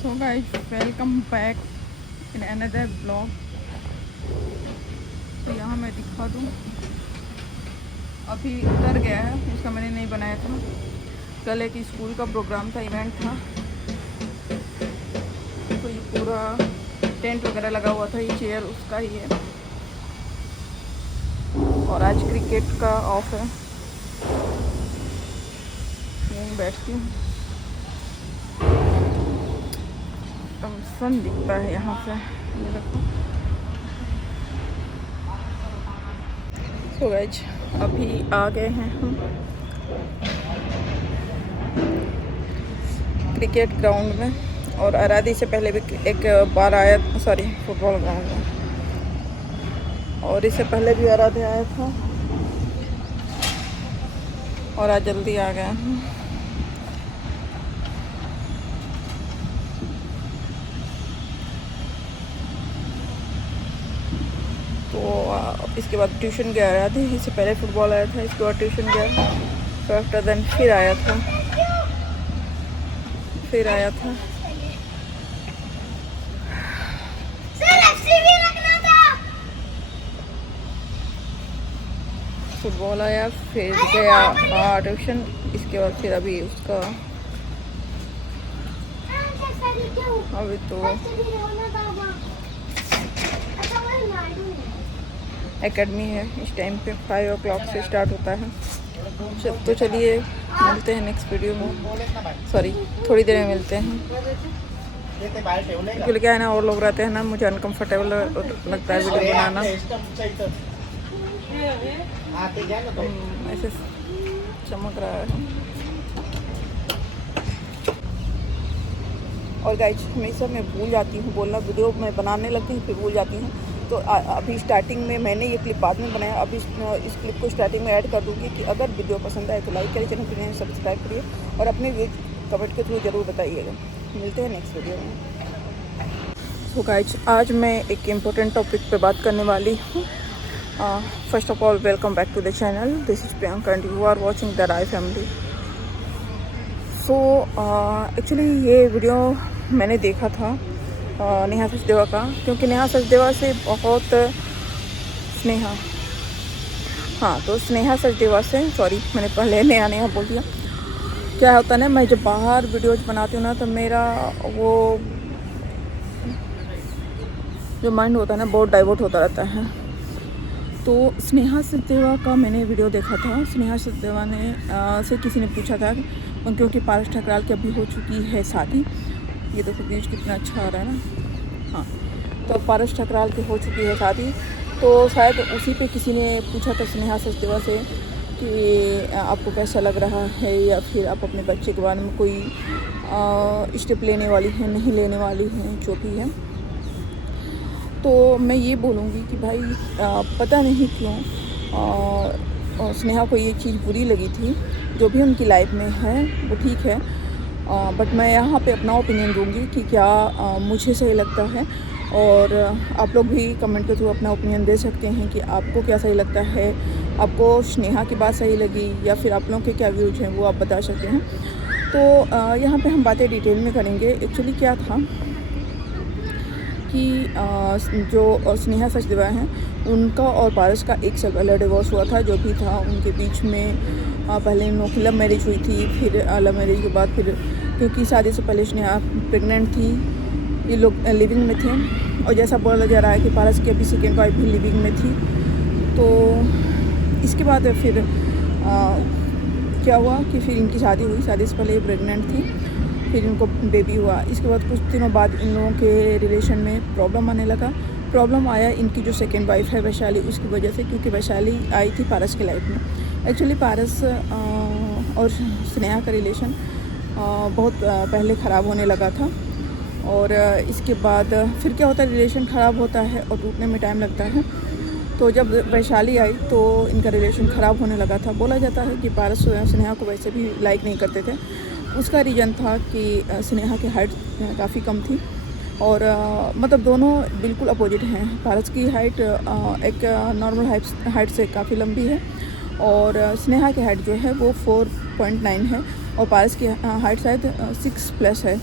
So guys welcome back in another blog. तो यहाँ मैं दिखा दूँ, अभी उतर गया है, उसका मैंने नहीं बनाया था। कल एक स्कूल का प्रोग्राम था, इवेंट था, तो ये पूरा टेंट वगैरह लगा हुआ था, ये चेयर उसका ही है। और आज क्रिकेट का ऑफ है, यहीं बैठती हूँ। सन दिखता है यहाँ से, ये देखो। तो गाइस अभी आ गए हैं हम क्रिकेट ग्राउंड में, और आराधी से पहले भी एक बार आया, सॉरी फुटबॉल ग्राउंड में, और इससे पहले भी आराधे आया था, और आज जल्दी आ गए हैं। तो इसके बाद ट्यूशन गया आराधे, इससे पहले फुटबॉल आया था, इसके बाद ट्यूशन गया, तो आफ्टर देन फिर आया था। फुटबॉल आया, फिर गया ट्यूशन, इसके बाद फिर अभी उसका अभी तो एकेडमी है, इस टाइम पे 5 o'clock से स्टार्ट होता है। तो चलिए मिलते हैं नेक्स्ट वीडियो में, सॉरी थोड़ी देर में मिलते हैं, क्योंकि क्या है ना, और लोग रहते हैं ना, मुझे अनकंफर्टेबल लगता है वीडियो बनाना। ऐसे चमक रहा है। और गाइस हमेशा मैं भूल जाती हूँ बोलना, वीडियो मैं बनाने लगती हूँ फिर भूल जाती हूँ। तो अभी स्टार्टिंग में मैंने ये क्लिप बाद में बनाया, अभी इस क्लिप को स्टार्टिंग में ऐड कर दूँगी कि अगर वीडियो पसंद आए तो लाइक करिए, चैनल को सब्सक्राइब करिए, और अपने व्यूज कमेंट के थ्रू ज़रूर बताइएगा। मिलते हैं नेक्स्ट वीडियो में। सो गाइस आज मैं एक इम्पोर्टेंट टॉपिक पे बात करने वाली हूँ। First of all welcome back to the channel, this is Priyanka and you are watching the Rai family. So actually ये वीडियो मैंने देखा था नेहा सचदेवा का, क्योंकि नेहा सचदेवा से बहुत तो स्नेहा सचदेवा से, सॉरी मैंने पहले नेहा बोल दिया। क्या होता है ना, मैं जब बाहर वीडियोज बनाती हूँ ना, तो मेरा वो जो माइंड होता है ना, बहुत डाइवर्ट होता रहता है। तो स्नेहा सचदेवा का मैंने वीडियो देखा था। स्नेहा सचदेवा ने से किसी ने पूछा था, क्योंकि पारस ठकराल की अभी हो चुकी है शादी, ये देखो व्यूज कितना अच्छा आ रहा है ना। हाँ, तो पारस ठकराल की हो चुकी है शादी, तो शायद उसी पे किसी ने पूछा था स्नेहा सचदेवा से कि आपको कैसा लग रहा है, या फिर आप अपने बच्चे के बारे में कोई स्टेप लेने वाली हैं, नहीं लेने वाली हैं, जो भी है। तो मैं ये बोलूँगी कि भाई पता नहीं क्यों स्नेहा को ये चीज़ बुरी लगी थी। जो भी उनकी लाइफ में है वो ठीक है, बट मैं यहाँ पे अपना ओपिनियन दूँगी कि क्या मुझे सही लगता है, और आप लोग भी कमेंट के थ्रू अपना ओपिनियन दे सकते हैं कि आपको क्या सही लगता है। आपको स्नेहा की बात सही लगी, या फिर आप लोगों के क्या व्यूज हैं वो आप बता सकते हैं। तो यहाँ पे हम बातें डिटेल में करेंगे। एक्चुअली क्या था कि जो स्नेहा सचदेवा हैं, उनका और पारस का 1 साल पहले डिवोर्स हुआ था। जो भी था उनके बीच में पहले इन लोगों की लव मैरिज हुई थी, फिर लव मैरिज के बाद फिर, क्योंकि शादी से पहले स्नेहा प्रेग्नेंट थी, ये लोग लिविंग में थे, और जैसा बोला जा रहा है कि पारस की अभी सेकेंड वाइफ भी लिविंग में थी। तो इसके बाद फिर क्या हुआ कि फिर इनकी शादी हुई, शादी से पहले ये प्रेग्नेंट थी, फिर इनको बेबी हुआ। इसके बाद कुछ दिनों बाद इन लोगों के रिलेशन में प्रॉब्लम आने लगा। प्रॉब्लम आया इनकी जो सेकेंड वाइफ है वैशाली, उसकी वजह से, क्योंकि वैशाली आई थी पारस की लाइफ में। एक्चुअली पारस और स्नेहा का रिलेशन बहुत पहले ख़राब होने लगा था, और इसके बाद फिर क्या होता है, रिलेशन ख़राब होता है और टूटने में टाइम लगता है। तो जब वैशाली आई तो इनका रिलेशन ख़राब होने लगा था। बोला जाता है कि पारस स्नेहा को वैसे भी लाइक नहीं करते थे। उसका रीज़न था कि स्नेहा की हाइट काफ़ी कम थी, और मतलब दोनों बिल्कुल अपोजिट हैं। पारस की हाइट एक नॉर्मल हाइट से काफ़ी लंबी है, और स्नेहा की हाइट जो है वो 4.9 है, और पारस की हाइट शायद 6+ है।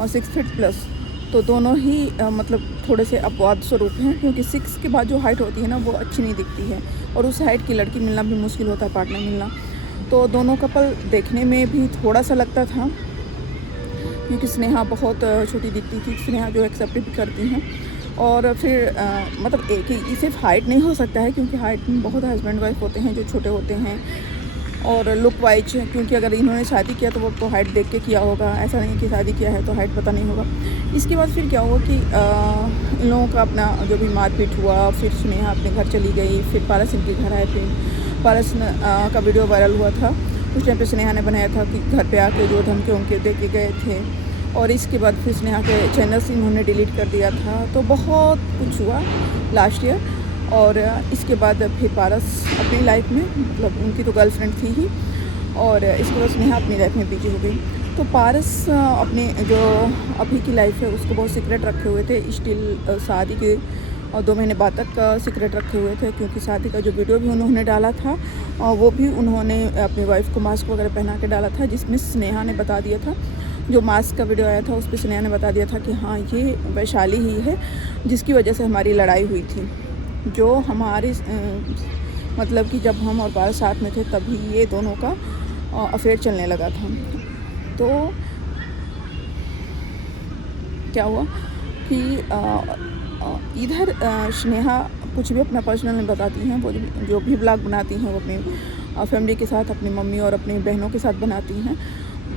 और 6 फीट प्लस। तो दोनों ही मतलब थोड़े से अपवाद स्वरूप हैं, क्योंकि 6 के बाद जो हाइट होती है ना वो अच्छी नहीं दिखती है, और उस हाइट की लड़की मिलना भी मुश्किल होता है, पार्टनर मिलना। तो दोनों कपल देखने में भी थोड़ा सा लगता था, क्योंकि स्नेहा बहुत छोटी दिखती थी, स्नेहा जो एक्सेप्ट भी करती हैं। और फिर मतलब एक ही सिर्फ हाइट नहीं हो सकता है, क्योंकि हाइट में बहुत हस्बैंड वाइफ होते हैं जो छोटे होते हैं, और लुक वाइज, क्योंकि अगर इन्होंने शादी किया तो वो तो हाइट देख के किया होगा, ऐसा नहीं कि शादी किया है तो हाइट पता नहीं होगा। इसके बाद फिर क्या हुआ कि इन लोगों का अपना जो भी मारपीट हुआ, फिर स्नेहा अपने घर चली गई, फिर पारस इनके घर आए, फिर पारस का वीडियो वायरल हुआ था। उस टाइम पे स्नेहा ने बनाया था कि घर पे आके जो धमके उनके दे के गए थे, और इसके बाद फिर स्नेहा के चैनल्स इन्होंने डिलीट कर दिया था। तो बहुत कुछ हुआ लास्ट ईयर। और इसके बाद फिर पारस अपनी लाइफ में, मतलब उनकी तो गर्लफ्रेंड थी ही, और इसके बाद स्नेहा अपनी लाइफ में बिजी हो गई। तो पारस अपने जो अभी की लाइफ है उसको बहुत सीक्रेट रखे हुए थे, स्टिल शादी के 2 महीने बाद तक सीक्रेट रखे हुए थे, क्योंकि शादी का जो वीडियो भी उन्होंने डाला था वो भी उन्होंने अपनी वाइफ को मास्क वगैरह पहना के डाला था, जिसमें स्नेहा ने बता दिया था, जो मास्क का वीडियो आया था उस पर स्नेहा ने बता दिया था कि हाँ ये वैशाली ही है जिसकी वजह से हमारी लड़ाई हुई थी, जो हमारे मतलब कि जब हम और पारस साथ में थे तभी ये दोनों का अफेयर चलने लगा था। तो क्या हुआ कि इधर स्नेहा कुछ भी अपना पर्सनल नहीं बताती हैं, वो जो भी ब्लॉग बनाती हैं वो अपनी फैमिली के साथ, अपनी मम्मी और अपनी बहनों के साथ बनाती हैं।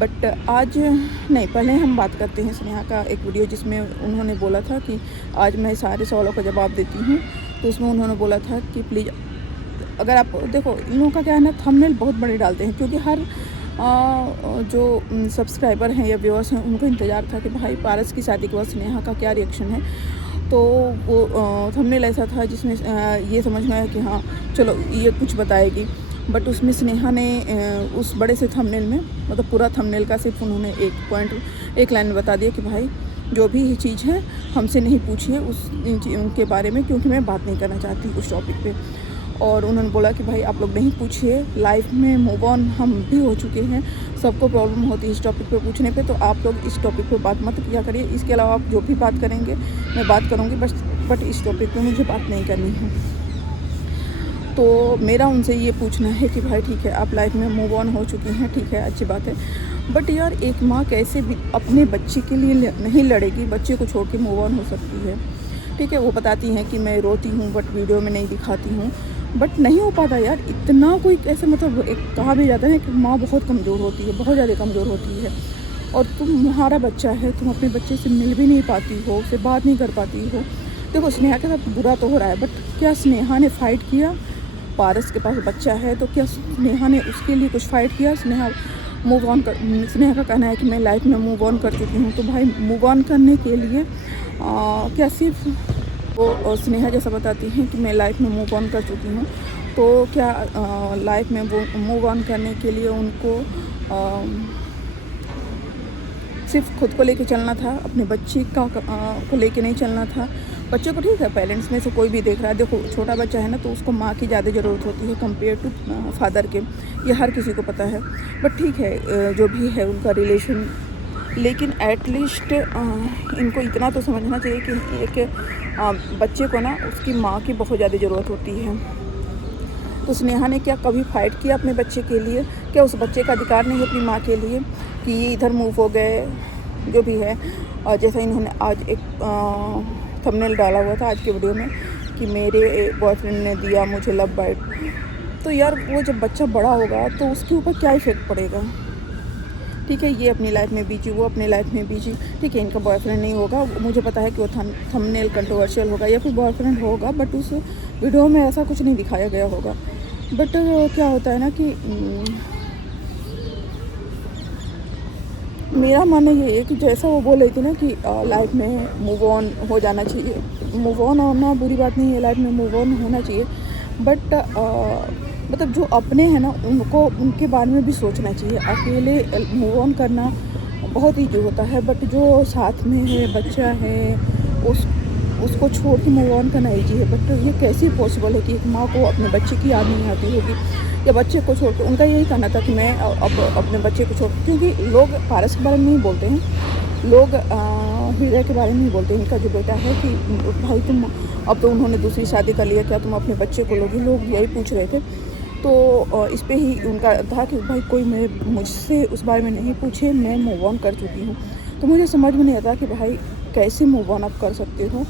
बट आज नहीं, पहले हम बात करते हैं स्नेहा का एक वीडियो जिसमें उन्होंने बोला था कि आज मैं सारे सवालों का जवाब देती हूँ। तो उसमें उन्होंने बोला था कि प्लीज़, अगर आप देखो इन लोगों का क्या है ना, थंबनेल बहुत बड़े डालते हैं, क्योंकि हर जो सब्सक्राइबर हैं या व्यूअर्स हैं उनको इंतज़ार था कि भाई पारस की शादी के बाद स्नेहा का क्या रिएक्शन है। तो वो थंबनेल ऐसा था जिसमें ये समझ में आया कि हाँ चलो ये कुछ बताएगी, बट उसमें स्नेहा ने उस बड़े से थंबनेल में, मतलब पूरा थंबनेल का सिर्फ उन्होंने एक लाइन में बता दिया कि भाई जो भी ये चीज़ है हमसे नहीं पूछिए उनके बारे में, क्योंकि मैं बात नहीं करना चाहती उस टॉपिक पे। और उन्होंने बोला कि भाई आप लोग नहीं पूछिए, लाइफ में मूव ऑन हम भी हो चुके हैं, सबको प्रॉब्लम होती है इस टॉपिक पे पूछने पे, तो आप लोग इस टॉपिक पे बात मत किया करिए। इसके अलावा आप जो भी बात करेंगे मैं बात करूँगी, बट इस टॉपिक पे मुझे बात नहीं करनी है। तो मेरा उनसे ये पूछना है कि भाई ठीक है आप लाइफ में मूव ऑन हो चुकी हैं, ठीक है अच्छी बात है, बट यार एक माँ कैसे भी अपने बच्चे के लिए नहीं लड़ेगी, बच्चे को छोड़ के मूव ऑन हो सकती है। ठीक है, वो बताती हैं कि मैं रोती हूँ बट वीडियो में नहीं दिखाती हूँ, बट नहीं हो पाता यार इतना। कोई कैसे, मतलब एक कहा भी जाता है कि माँ बहुत कमज़ोर होती है, बहुत ज़्यादा कमज़ोर होती है, और तुम्हारा बच्चा है, तुम अपने बच्चे से मिल भी नहीं पाती हो, उससे बात नहीं कर पाती हो। देखो स्नेहा के साथ बुरा तो हो रहा है, बट क्या स्नेहा ने फ़ाइट किया? पारस के पास बच्चा है तो क्या स्नेहा ने उसके लिए कुछ फ़ाइट किया? स्नेहा का कहना है कि मैं लाइफ में मूव ऑन कर चुकी हूँ। तो भाई मूव ऑन करने के लिए क्या सिर्फ वो स्नेहा जैसा बताती हैं कि मैं लाइफ में मूव ऑन कर चुकी हूँ, तो क्या लाइफ में वो मूव ऑन करने के लिए उनको सिर्फ खुद को लेके चलना था, अपने बच्चे को लेके नहीं चलना था? बच्चे को ठीक है पेरेंट्स में से कोई भी देख रहा है, देखो छोटा बच्चा है ना तो उसको माँ की ज़्यादा ज़रूरत होती है कंपेयर टू फादर के, ये हर किसी को पता है। बट ठीक है जो भी है उनका रिलेशन, लेकिन एटलीस्ट इनको इतना तो समझना चाहिए कि एक बच्चे को ना उसकी माँ की बहुत ज़्यादा ज़रूरत होती है। तो स्नेहा ने क्या कभी फाइट किया अपने बच्चे के लिए? क्या उस बच्चे का अधिकार नहीं है अपनी माँ के लिए कि ये इधर मूव हो गए? जो भी है, जैसा इन्होंने आज एक थंबनेल डाला हुआ था आज के वीडियो में कि मेरे बॉयफ्रेंड ने दिया मुझे लव बाइट, तो यार वो जब बच्चा बड़ा होगा तो उसके ऊपर क्या इफ़ेक्ट पड़ेगा? ठीक है, ये अपनी लाइफ में बिजी, वो अपनी लाइफ में बिजी, ठीक है, इनका बॉयफ्रेंड नहीं होगा, मुझे पता है कि वो थंबनेल कंट्रोवर्शियल होगा या फिर बॉयफ्रेंड होगा, बट उस वीडियो में ऐसा कुछ नहीं दिखाया गया होगा। बट क्या होता है ना कि मेरा मानना ये है कि जैसा वो बोल रही थी ना कि लाइफ में मूव ऑन हो जाना चाहिए, मूव ऑन होना बुरी बात नहीं है, लाइफ में मूव ऑन होना चाहिए, बट मतलब जो अपने हैं ना उनको उनके बारे में भी सोचना चाहिए। अकेले मूव ऑन करना बहुत ईजी होता है, बट जो साथ में है, बच्चा है, उसको छोड़ के मूव ऑन करना ईजी है। बट ये कैसे पॉसिबल है कि एक माँ को अपने बच्चे की याद नहीं आती होगी, या बच्चे को छोड़ के, उनका यही कहना था कि मैं अब अपने बच्चे को छोड़, क्योंकि लोग पारस के बारे में नहीं बोलते हैं, लोग हृदय के बारे में ही बोलते हैं, इनका जो बेटा है, कि भाई तुम, अब तो उन्होंने दूसरी शादी कर लिया, क्या तुम अपने बच्चे को लोगी? लोग यही पूछ रहे थे। तो इस पे ही उनका था कि भाई कोई मुझसे उस बारे में नहीं पूछे, मैं मूव ऑन कर चुकी हूँ। तो मुझे समझ में नहीं आता कि भाई कैसे मूव ऑन आप कर सकते हो।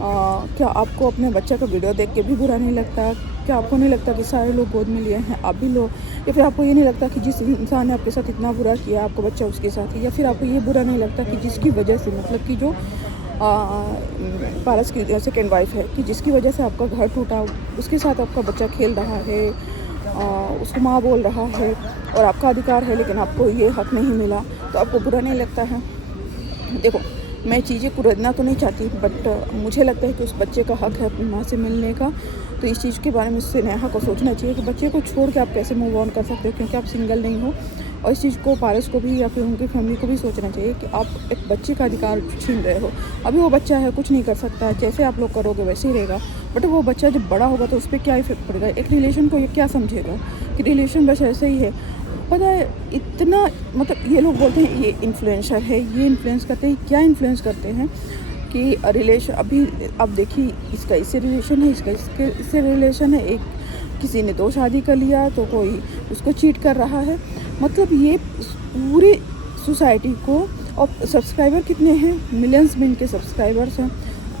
क्या आपको अपने बच्चे का वीडियो देख के भी बुरा नहीं लगता? क्या आपको नहीं लगता कि सारे लोग गोद में लिए हैं, आप भी लो? या फिर आपको ये नहीं लगता कि जिस इंसान ने आपके साथ इतना बुरा किया, आपका बच्चा उसके साथ है? या फिर आपको ये बुरा नहीं लगता कि जिसकी वजह से, मतलब कि जो पारस की सेकेंड वाइफ है, कि जिसकी वजह से आपका घर टूटा, उसके साथ आपका बच्चा खेल रहा है, उसको माँ बोल रहा है, और आपका अधिकार है लेकिन आपको ये हक नहीं मिला, तो आपको बुरा नहीं लगता है? देखो, मैं चीज़ें कुरेदना तो नहीं चाहती, बट मुझे लगता है कि उस बच्चे का हक है अपनी माँ से मिलने का। तो इस चीज़ के बारे में स्नेहा को सोचना चाहिए कि बच्चे को छोड़ के आप कैसे मूव ऑन कर सकते हो, क्योंकि आप सिंगल नहीं हो। और इस चीज़ को पारस को भी या फिर उनकी फैमिली को भी सोचना चाहिए कि आप एक बच्चे का अधिकार छीन रहे हो। अभी वो बच्चा है, कुछ नहीं कर सकता, जैसे आप लोग करोगे वैसे ही रहेगा, बट वो बच्चा जब बड़ा होगा तो उस पर क्या इफेक्ट पड़ेगा? एक रिलेशन को ये क्या समझेगा कि रिलेशन बस ऐसे ही है? पता है, इतना, मतलब ये लोग बोलते हैं ये इन्फ्लुएंसर है, ये इन्फ्लुएंस करते हैं, क्या इन्फ्लुएंस करते हैं कि रिलेशन, अभी अब देखिए, इसका इससे रिलेशन है, इसका इससे रिलेशन है, एक किसी ने 2 शादी कर लिया तो कोई उसको चीट कर रहा है। मतलब ये पूरी सोसाइटी को, और सब्सक्राइबर कितने हैं? मिलियंस में इनके सब्सक्राइबर्स हैं।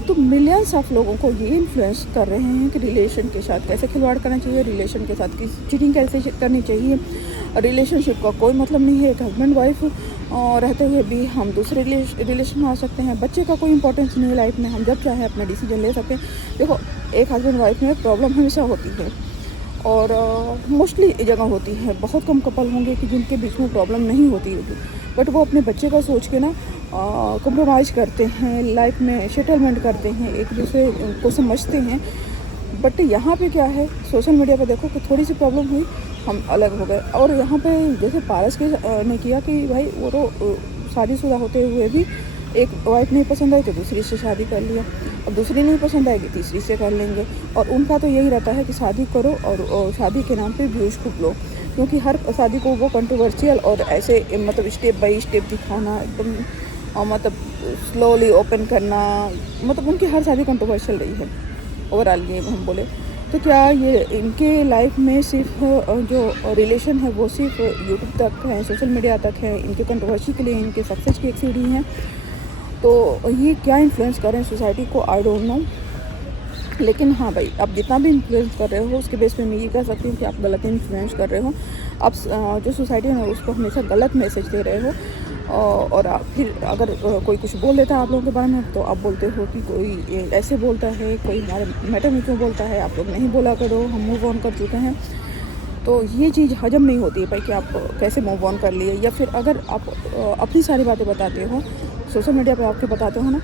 तो मिलियंस ऑफ लोगों को ये इन्फ्लुएंस कर रहे हैं कि रिलेशन के साथ कैसे खिलवाड़ करना चाहिए, रिलेशन के साथ किस चीटिंग कैसे करनी चाहिए। रिलेशनशिप का कोई मतलब नहीं है, एक हस्बैंड वाइफ रहते हुए भी हम दूसरे रिलेशन में आ सकते हैं। बच्चे का कोई इंपॉर्टेंस नहीं है लाइफ में, हम जब चाहें अपना डिसीजन ले सकते हैं। देखो, एक हस्बैंड वाइफ में प्रॉब्लम हमेशा होती है, और मोस्टली जगह होती है। बहुत कम कपल होंगे कि जिनके बीच में प्रॉब्लम नहीं होती होगी, बट वो अपने बच्चे का सोच के ना कंप्रोमाइज़ करते हैं, लाइफ में सेटलमेंट करते हैं, एक दूसरे को समझते हैं। बट यहाँ पे क्या है, सोशल मीडिया पे देखो कि थोड़ी सी प्रॉब्लम हुई, हम अलग हो गए। और यहाँ पे जैसे पारस के ने किया कि भाई वो तो शादीशुदा होते हुए भी एक वाइफ नहीं पसंद आई तो दूसरी से शादी कर लिया, अब दूसरी नहीं पसंद आएगी तीसरी से कर लेंगे। और उनका तो यही रहता है कि शादी करो और शादी के नाम पे व्यूज़ खूब लो, क्योंकि हर शादी को वो कंट्रोवर्शियल और ऐसे मतलब स्टेप बाय स्टेप दिखाना, एकदम मतलब स्लोली ओपन करना, मतलब उनकी हर शादी कंट्रोवर्शियल रही है ओवरऑल। ये हम बोले तो क्या ये इनके लाइफ में सिर्फ जो रिलेशन है वो सिर्फ यूट्यूब तक है, सोशल मीडिया तक है, इनके कंट्रोवर्सी के लिए इनके सक्सेस की एक सीढ़ी है। तो ये क्या इन्फ्लुएंस कर रहे हैं सोसाइटी को, आई डोंट नो। लेकिन हाँ भाई, आप जितना भी इन्फ्लुएंस कर रहे हो उसके बेस पे मैं ये कह सकती हूँ कि आप गलत इन्फ्लुएंस कर रहे हो। आप जो सोसाइटी है ना उसको हमेशा गलत मैसेज दे रहे हो। और आप फिर अगर कोई कुछ बोल देता है आप लोगों के बारे में, तो आप बोलते हो कि कोई ऐसे बोलता है, कोई हमारे मैटर में क्यों बोलता है, आप लोग नहीं बोला करो, हम मूव ऑन कर चुके हैं। तो ये चीज़ हजम नहीं होती है भाई कि आप कैसे मूव ऑन कर लिए। या फिर अगर आप अपनी सारी बातें बताते हो सोशल मीडिया पे, आपके बताते हो ना,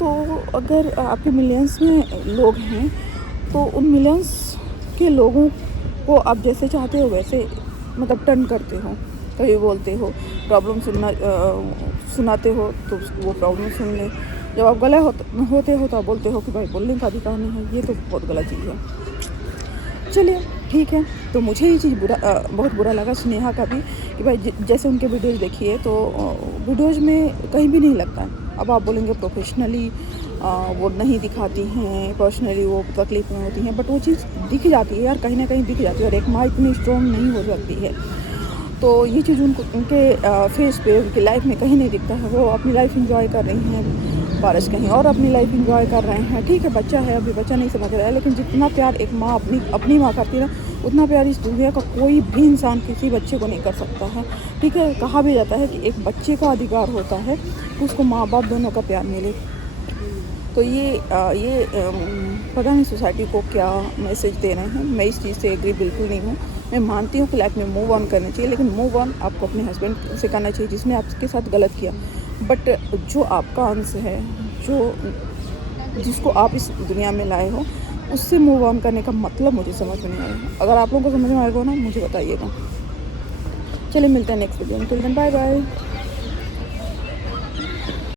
तो अगर आपके मिलियंस में लोग हैं तो उन मिलियंस के लोगों को आप जैसे चाहते हो वैसे मतलब टर्न करते हो। कभी बोलते हो प्रॉब्लम सुनाते हो तो वो प्रॉब्लम सुन ले, जब आप गलत होते हो तो आप बोलते हो कि भाई बोलने का अधिकार नहीं है। ये तो बहुत गलत चीज़ है। चलिए ठीक है, तो मुझे ये चीज़ बहुत बुरा लगा स्नेहा का भी कि भाई जैसे उनके वीडियोज़ देखिए तो वीडियोज़ में कहीं भी नहीं लगता है। अब आप बोलेंगे प्रोफेशनली वो नहीं दिखाती हैं, पर्सनली वो तकलीफ में होती हैं, बट वो चीज़ दिख जाती है यार, कहीं ना कहीं दिख जाती है। और एक माँ इतनी स्ट्रॉन्ग नहीं हो सकती है, तो ये चीज़ उनके फेस पे, उनकी लाइफ में कहीं नहीं दिखता है। वो अपनी लाइफ एंजॉय कर रही हैं, पारस कहीं और अपनी लाइफ एंजॉय कर रहे हैं। ठीक है, बच्चा है, अभी बच्चा नहीं समझ रहा है, लेकिन जितना प्यार एक माँ अपनी माँ करती है ना, उतना प्यार इस दुनिया का कोई भी इंसान किसी बच्चे को नहीं कर सकता है। ठीक है, कहा भी जाता है कि एक बच्चे का अधिकार होता है कि उसको माँ बाप दोनों का प्यार मिले। तो ये पता नहीं सोसाइटी को क्या मैसेज दे रहे हैं। मैं इस चीज़ से एग्री बिल्कुल नहीं हूँ। मैं मानती हूँ कि लाइफ में मूव ऑन करना चाहिए, लेकिन मूव ऑन आपको अपने हस्बैंड से करना चाहिए जिसने आपके साथ गलत किया। बट जो आपका अंश है, जिसको आप इस दुनिया में लाए हो, उससे मूव ऑन करने का मतलब मुझे समझ में नहीं आया। अगर आप लोगों को समझ में आएगा ना, मुझे बताइएगा। चलिए मिलते हैं नेक्स्ट वीडियो में, टिल देन बाय बाय।